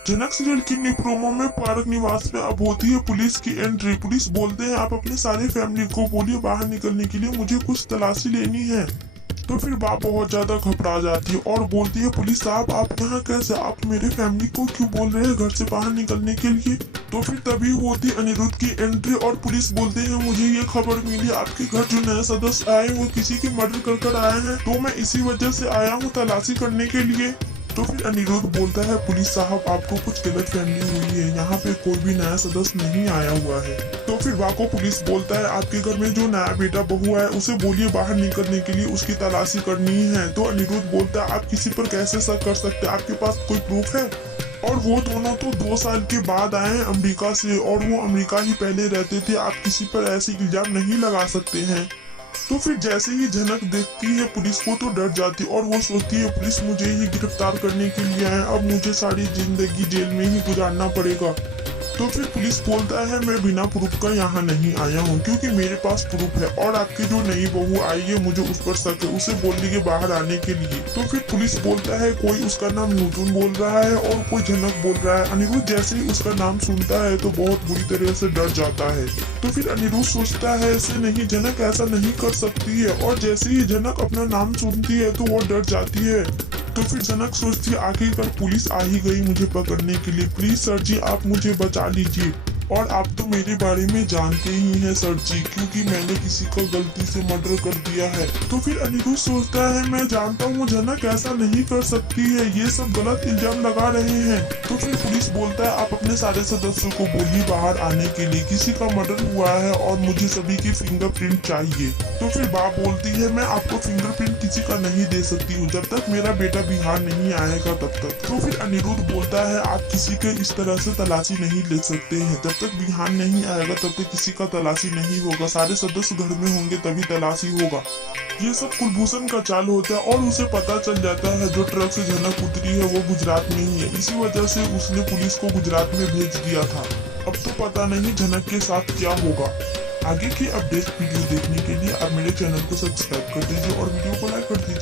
जनक serial की new promo में park निवास में अब होती है पुलिस की एंट्री। पुलिस बोलते हैं आप अपने सारे फैमिली को बोलिए बाहर निकलने के लिए, मुझे कुछ तलाशी लेनी है। तो फिर बाप बहुत ज्यादा घबरा जाती है और बोलती है पुलिस साहब आप यहाँ कैसे, आप मेरे फैमिली को क्यों बोल रहे हैं घर से बाहर निकलने के लिए। तो फिर तभी होती अनिरुद्ध की एंट्री और पुलिस बोलते हैं मुझे ये खबर मिली आपके घर जो नए सदस्य आए वो किसी की मर्डर कर आए हैं, तो मैं इसी वजह से आया हूँ तलाशी करने के लिए। तो फिर अनिरुद्ध बोलता है पुलिस साहब आपको कुछ गलत फहमी हुई है, यहाँ पे कोई भी नया सदस्य नहीं आया हुआ है। तो फिर वाको पुलिस बोलता है आपके घर में जो नया बेटा बहू है उसे बोलिए बाहर निकलने के लिए, उसकी तलाशी करनी है। तो अनिरुद्ध बोलता है आप किसी पर कैसे शक कर सकते हैं, आपके पास कोई प्रूफ है। और वो दोनों तो 2 साल के बाद आए हैं अमेरिका से और वो अमेरिका ही पहले रहते थे, आप किसी पर ऐसे इल्जाम नहीं लगा सकते हैं। तो फिर जैसे ही झनक देखती है पुलिस को तो डर जाती और वो सोचती है पुलिस मुझे ही गिरफ्तार करने के लिए आए, अब मुझे सारी जिंदगी जेल में ही गुजारना पड़ेगा। तो फिर पुलिस बोलता है मैं बिना प्रूफ का यहाँ नहीं आया हूँ क्योंकि मेरे पास प्रूफ है और आपकी जो नई बहू आई है मुझे उस पर शक है, उसे बोल दीजिए बाहर आने के लिए। तो फिर पुलिस बोलता है कोई उसका नाम नूतन बोल रहा है और कोई झनक बोल रहा है। अनिरुद्ध जैसे ही उसका नाम सुनता है तो बहुत बुरी तरह से डर जाता है। तो फिर अनिरुद्ध सोचता है ऐसे नहीं, झनक ऐसा नहीं कर सकती है, और जैसे ही झनक अपना नाम सुनती है तो वो डर जाती है। तो फिर जनक सोचती है आखिरकार पुलिस आ ही गई मुझे पकड़ने के लिए, प्लीज सर जी आप मुझे बचा लीजिए। और आप तो मेरे बारे में जानते ही हैं सर जी, क्योंकि मैंने किसी को गलती से मर्डर कर दिया है। तो फिर अनिरुद्ध सोचता है मैं जानता हूँ जनक ऐसा नहीं कर सकती है, ये सब गलत इल्जाम लगा रहे हैं। तो फिर पुलिस बोलता है आप अपने सारे सदस्यों को बोलिए बाहर आने के लिए, किसी का मर्डर हुआ है और मुझे सभी की फिंगरप्रिंट चाहिए। तो फिर बाप बोलती है मैं आपको फिंगरप्रिंट किसी का नहीं दे सकती हूँ, जब तक मेरा बेटा बिहार नहीं आएगा तब तक। तो फिर अनिरुद्ध बोलता है आप किसी के इस तरह से तलाशी नहीं ले सकते हैं, जब तक बिहार नहीं आएगा तब तक किसी का तलाशी नहीं होगा, सारे सदस्य घर में होंगे तभी तलाशी होगा। ये सब कुलभूषण का चाल होता है और उसे पता चल जाता है जो ट्रक से झनक उतरी है वो गुजरात में ही है, इसी वजह से उसने पुलिस को गुजरात में भेज दिया था। अब तो पता नहीं झनक के साथ क्या होगा। आगे की अपडेट वीडियो देखने के लिए आप मेरे चैनल को सब्सक्राइब कर दीजिए और वीडियो को लाइक कर दीजिए।